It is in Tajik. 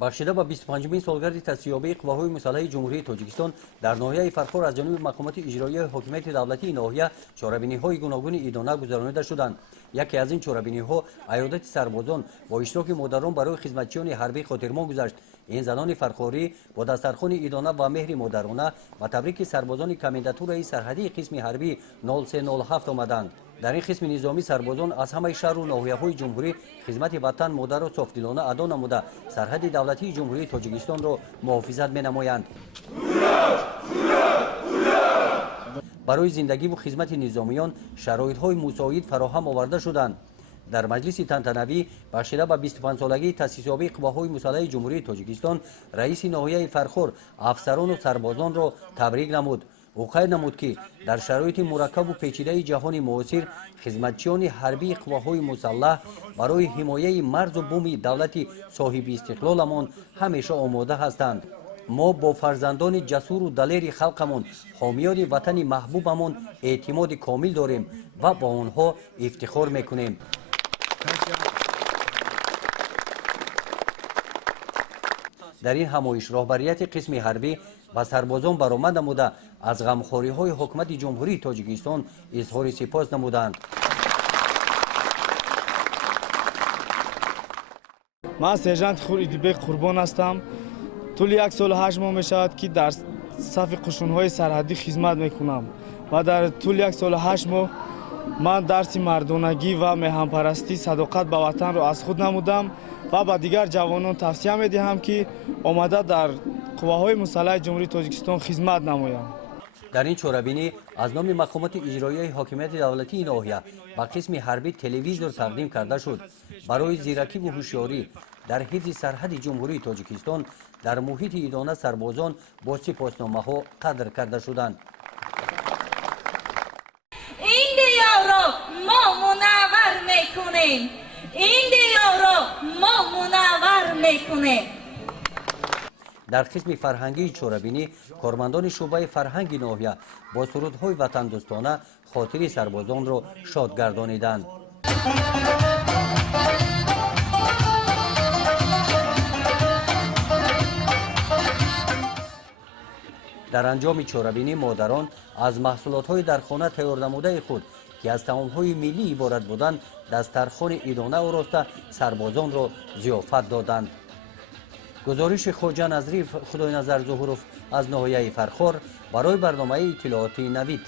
бахшида ба 25-мин солгарди тасиёбии қувваҳои мусаллаҳи ҷумҳурии тоҷикистон дар ноҳияи фархор аз ҷониби мақомоти иҷроияи ҳокимияти давлатии ноҳия чорабиниҳои гуногуни идона гузаронида шуданд. яке аз ин чорабиниҳо айёдати сарбозон бо иштироки модарон барои хизматчиёни ҳарбӣ хотирмон гузашт. ин занони фархорӣ бо дастархони идона ва меҳри модарона ба табрики сарбозони комендатураи сарҳадии қисми ҳарбӣ 0307 омаданд. дар ин қисми низомӣ сарбозон аз ҳамаи шаҳру ноҳияҳои ҷумҳурӣ хизмати ватан модару софдилона адо намуда сарҳади давлатии ҷумҳурии тоҷикистонро муҳофизат менамоянд. барои зиндагиву хизмати низомиён шароитҳои мусоид фароҳам оварда шуданд. дар маҷлиси тантанавӣ бахшида ба 25-солагии таъсисёбии қувваҳои мусаллаҳи ҷумҳурии тоҷикистон раиси ноҳияи фархор афсарону сарбозонро табрик намуд. ӯ қайд намуд ки дар шароити мураккабу печидаи ҷаҳони муосир хизматчиёни ҳарбии қувваҳои мусаллаҳ барои ҳимояи марзу буми давлати соҳиби истиқлоламон ҳамеша омода ҳастанд. мо бо фарзандони ҷасуру далери халқамон ҳомиёни ватани маҳбубамон эътимоди комил дорем ва ба онҳо ифтихор мекунем. дар ин ҳамоиш роҳбарияти қисми ҳарбӣ ба сарбозон баромад намуда аз ғамхориҳои ҳокумати ҷумҳурии тоҷикистон изҳори сипос намуданд. ман сержант Идибек Қурбон ҳастам. тӯли 1 сол 8 моҳ мешавад ки дар сафи қушунҳои сарҳадӣ хизмат мекунам ва дар тӯли 1 сол 8 моҳ ман дарси мардонагӣ ва меҳанпарастӣ садоқат ба ватанро аз худ намудам ва ба дигар ҷавонон тавсия медиҳам ки омада дар қувваҳои мусаллаҳи ҷумҳурии тоҷикистон хизмат намоям. дар ин чорабинӣ аз номи мақомоти иҷроияи ҳокимияти давлатии ноҳия ба қисми ҳарбӣ телевизор тақдим карда шуд. барои зиракиву ҳушёрӣ дар ҳифзи сарҳади ҷумҳурии тоҷикистон дар муҳити идона сарбозон бо сипосномаҳо қадр карда шуданд. ин диёрро мо мунаввар мекунем. ин диёрро мо мунаввар мекунем. дар қисми фарҳангии чорабинӣ кормандони шӯъбаи фарҳанги ноҳия бо сурудҳои ватандӯстона хотири сарбозонро шод гардониданд. дар анҷоми чорабинӣ модарон аз маҳсулотҳои дар хона тайёрнамудаи худ ки аз таомҳои миллӣ иборат буданд дастархони идона ороста сарбозонро зиёфат доданд. гузориши хоҷа Назриф Худойназар Зуҳуров аз ноҳияи Фархор барои барномаи иттилооти Навид.